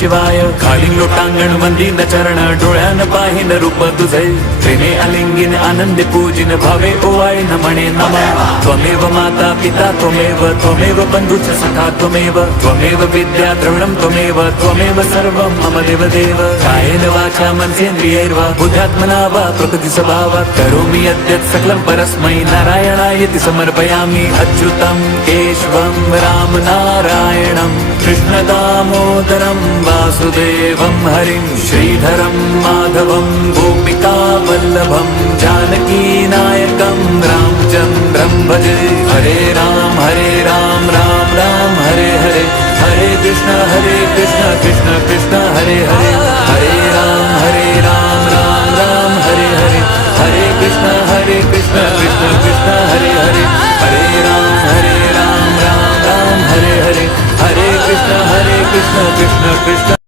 शिवाय खाली लोटांगण वंदीन चरण डोळ्यान पाहिन रूप तुझे प्रेमे आलिंगिन आनंदे पूजिन भावे ओवाळीन म्हणे नम त्वमेव माता पिता त्वमेव बंधुच सखा त्वमेव विद्या द्रविणं त्वमेव सर्वं मम देवदेव कायेन वाचा मनसेन्द्रियैर्वा बुद्ध्यात्मना वा प्रकृति स्वभावात् करोमि यद्यत् सकलं परस्मै नारायणायति समर्पयामि अच्युतं केशवं राम नारायणं कृष्ण दामोदरं वासुदेवं हरिं श्रीधरं माधवं गोपिका वल्लभं जानकी नायकं रामचन्द्रं भजे हरे राम राम राम हरे हरे हरे कृष्ण कृष्ण कृष्ण हरे हरे हरे राम राम हरे हरे हरे कृष्ण कृष्ण कृष्ण हरे हरे हरे राम राम राम हरे हरे हरे कृष्ण कृष्ण कृष्ण